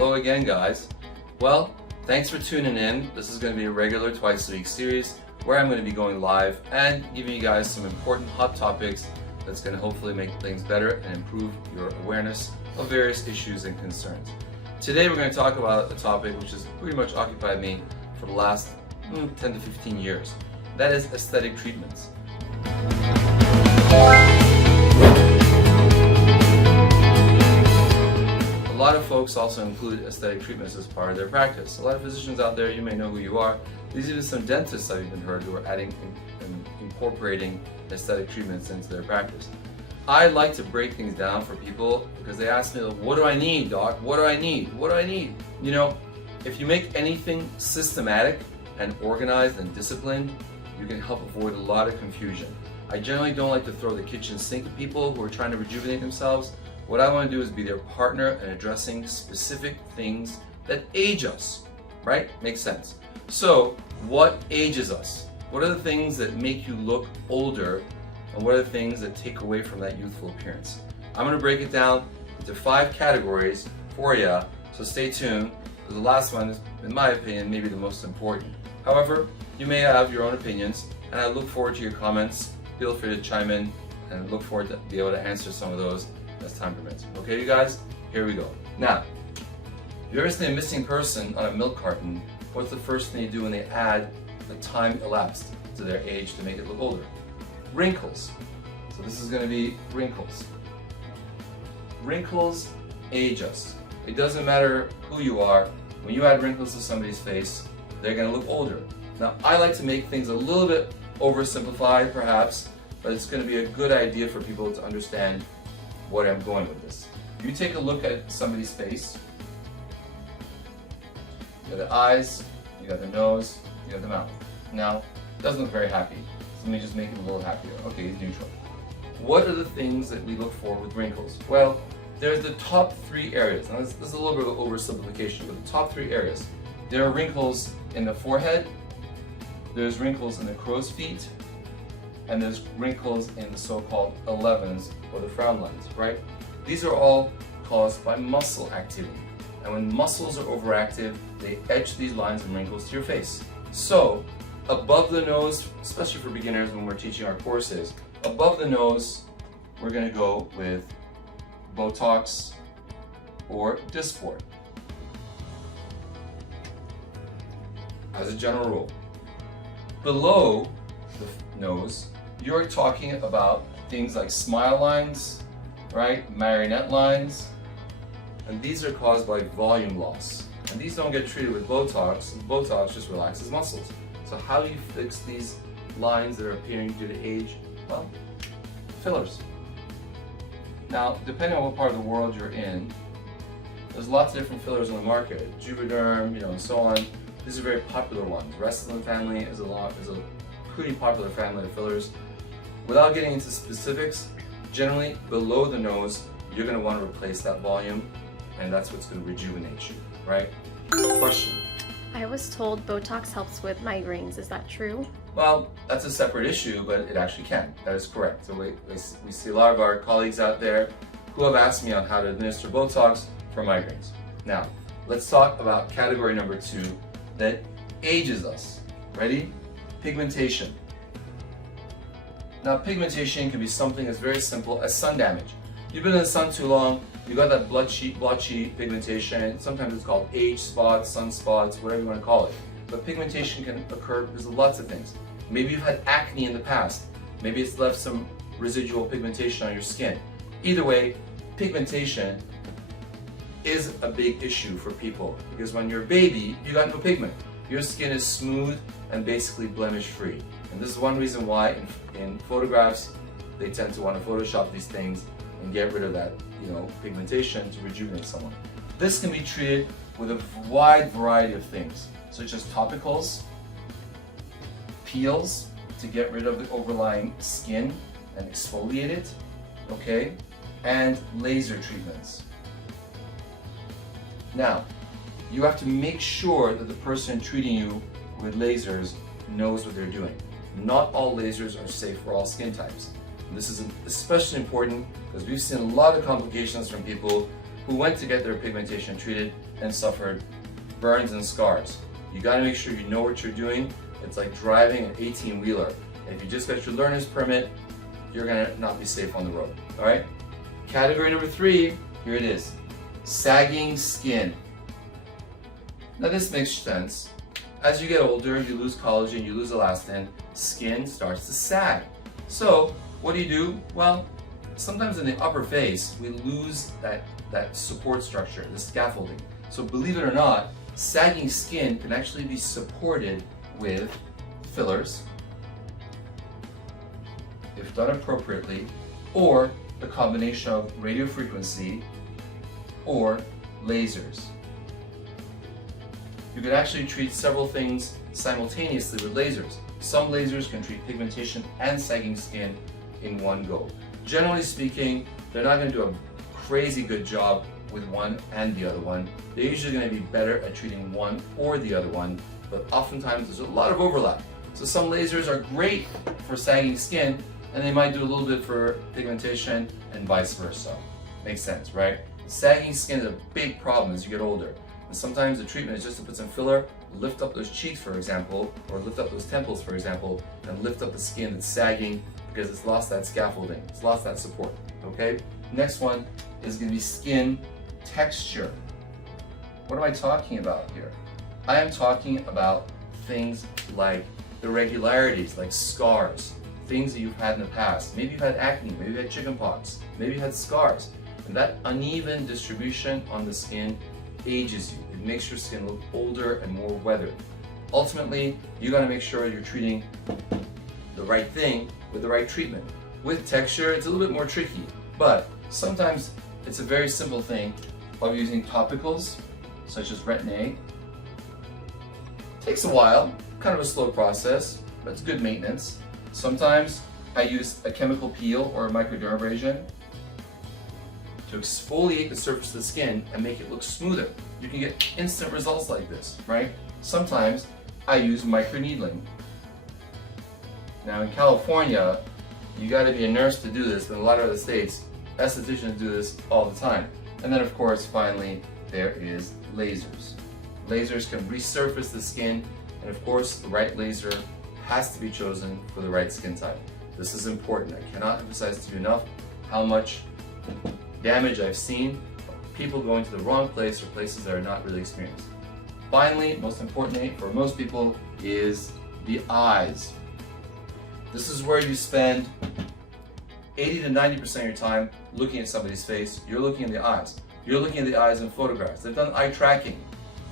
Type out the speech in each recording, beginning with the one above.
Hello again, guys. Well, thanks for tuning in. This is going to be a regular twice a week series where I'm going to be going live and giving you guys some important hot topics that's going to hopefully make things better and improve your awareness of various issues and concerns. Today we're going to talk about a topic which has pretty much occupied me for the last 10 to 15 years. That is aesthetic treatments. A lot of folks also include aesthetic treatments as part of their practice. A lot of physicians out there, you may know who you are. There's even some dentists I've even heard who are adding and incorporating aesthetic treatments into their practice. I like to break things down for people because they ask me, what do I need, doc? What do I need? What do I need? You know, if you make anything systematic and organized and disciplined, you can help avoid a lot of confusion. I generally don't like to throw the kitchen sink at people who are trying to rejuvenate themselves. What I want to do is be their partner in addressing specific things that age us, right? Makes sense. So, what ages us? What are the things that make you look older, and what are the things that take away from that youthful appearance? I'm going to break it down into 5 categories for you, so stay tuned, because the last one is, in my opinion, maybe the most important. However, you may have your own opinions, and I look forward to your comments. Feel free to chime in, and I look forward to be able to answer some of those as time permits. Okay, you guys? Here we go. Now, if you ever see a missing person on a milk carton, what's the first thing you do when they add the time elapsed to their age to make it look older? Wrinkles. So this is going to be wrinkles. Wrinkles age us. It doesn't matter who you are. When you add wrinkles to somebody's face, they're going to look older. Now, I like to make things a little bit oversimplified, perhaps, but it's going to be a good idea for people to understand where I'm going with this. You take a look at somebody's face. You got the eyes, you got the nose, you got the mouth. Now, it doesn't look very happy. So let me just make it a little happier. Okay, it's neutral. What are the things that we look for with wrinkles? Well, there's the top 3 areas. Now, this is a little bit of an oversimplification, but the top 3 areas. There are wrinkles in the forehead, there's wrinkles in the crow's feet, and there's wrinkles in the so-called 11s or the frown lines, right? These are all caused by muscle activity. And when muscles are overactive, they etch these lines and wrinkles to your face. So, above the nose, especially for beginners when we're teaching our courses, above the nose, we're gonna go with Botox or Dysport. As a general rule. Below the nose, you're talking about things like smile lines, right? Marionette lines. And these are caused by volume loss. And these don't get treated with Botox. Botox just relaxes muscles. So how do you fix these lines that are appearing due to age? Well, fillers. Now, depending on what part of the world you're in, there's lots of different fillers on the market. Juvederm, and so on. These are very popular ones. Restylane family is a pretty popular family of fillers. Without getting into specifics, generally below the nose, you're going to want to replace that volume, and that's what's going to rejuvenate you, right? Question. I was told Botox helps with migraines. Is that true? Well, that's a separate issue, but it actually can. That is correct. So we see a lot of our colleagues out there who have asked me on how to administer Botox for migraines. Now, let's talk about category number 2 that ages us. Ready? Pigmentation. Now, pigmentation can be something as very simple as sun damage. You've been in the sun too long, you got that blotchy pigmentation. Sometimes it's called age spots, sunspots, whatever you want to call it. But pigmentation can occur because of lots of things. Maybe you've had acne in the past. Maybe it's left some residual pigmentation on your skin. Either way, pigmentation is a big issue for people because when you're a baby, you got no pigment. Your skin is smooth and basically blemish-free. And this is one reason why in photographs, they tend to want to Photoshop these things and get rid of that, pigmentation to rejuvenate someone. This can be treated with a wide variety of things, such as topicals, peels to get rid of the overlying skin and exfoliate it, okay, and laser treatments. Now, you have to make sure that the person treating you with lasers knows what they're doing. Not all lasers are safe for all skin types. And this is especially important because we've seen a lot of complications from people who went to get their pigmentation treated and suffered burns and scars. You gotta make sure you know what you're doing. It's like driving an 18-wheeler. If you just got your learner's permit, you're gonna not be safe on the road, all right? Category number 3, here it is, sagging skin. Now this makes sense. As you get older, you lose collagen, you lose elastin, skin starts to sag. So what do? Well, sometimes in the upper face, we lose that support structure, the scaffolding. So believe it or not, sagging skin can actually be supported with fillers, if done appropriately, or a combination of radiofrequency or lasers. You could actually treat several things simultaneously with lasers. Some lasers can treat pigmentation and sagging skin in one go. Generally speaking, they're not going to do a crazy good job with one and the other one. They're usually going to be better at treating one or the other one, but oftentimes there's a lot of overlap. So some lasers are great for sagging skin, and they might do a little bit for pigmentation and vice versa. Makes sense, right? Sagging skin is a big problem as you get older. And sometimes the treatment is just to put some filler, lift up those cheeks, for example, or lift up those temples, for example, and lift up the skin that's sagging because it's lost that scaffolding, it's lost that support, okay? Next one is gonna be skin texture. What am I talking about here? I am talking about things like irregularities, like scars, things that you've had in the past. Maybe you've had acne, maybe you've had chickenpox, maybe you had scars. And that uneven distribution on the skin ages you. It makes your skin look older and more weathered. Ultimately, you gotta make sure you're treating the right thing with the right treatment. With texture, it's a little bit more tricky, but sometimes it's a very simple thing of using topicals, such as Retin-A. Takes a while, kind of a slow process, but it's good maintenance. Sometimes I use a chemical peel or a microdermabrasion to exfoliate the surface of the skin and make it look smoother. You can get instant results like this, right? Sometimes I use microneedling. Now in California, you gotta be a nurse to do this, but in a lot of other states, estheticians do this all the time. And then of course, finally, there is lasers. Lasers can resurface the skin, and of course, the right laser has to be chosen for the right skin type. This is important. I cannot emphasize to you enough how much damage I've seen of people going to the wrong place or places that are not really experienced. Finally, most importantly for most people, is the eyes. This is where you spend 80 to 90% of your time looking at somebody's face. You're looking in the eyes. You're looking at the eyes in photographs. They've done eye tracking.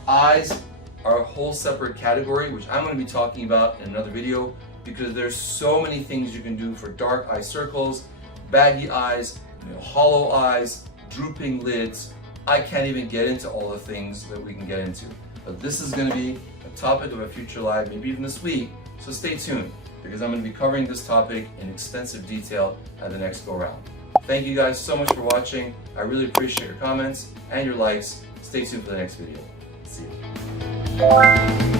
Eyes are a whole separate category, which I'm going to be talking about in another video, because there's so many things you can do for dark eye circles, baggy eyes, hollow eyes, drooping lids. I can't even get into all the things that we can get into. But this is going to be a topic of a future live, maybe even this week, so stay tuned, because I'm going to be covering this topic in extensive detail at the next go-round. Thank you guys so much for watching. I really appreciate your comments and your likes. Stay tuned for the next video. See you.